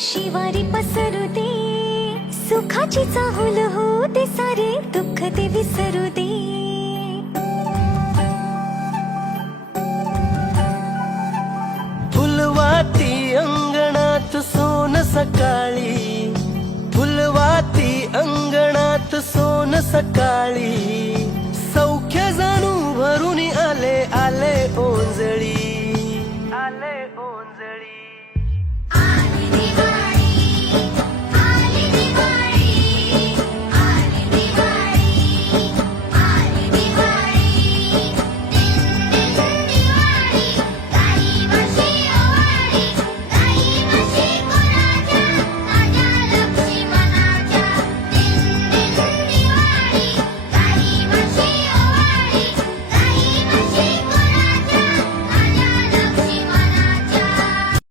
शिवारी पसरू दे, सुखाची चाहुल हो दे, सारे दुःख ते विसरू दे. फुलवाती अंगणात सोन सकाळी, फुलवाती अंगणात सोन सकाळी, सौख्य जाणू भरून आले आले ओंजळी.